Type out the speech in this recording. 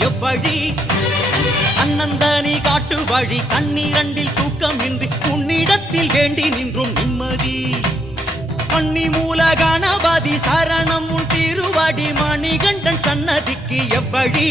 எவ்வழி அண்ணந்தனி காட்டு வழி கண்ணீரண்டில் தூக்கமின்றி உன்னிடத்தில் வேண்டி நின்றும் நிம்மதி பண்ணி மூல கணபதி சரணம் உன் திருவடி மணிகண்டன் சன்னதிக்கு எவ்வழி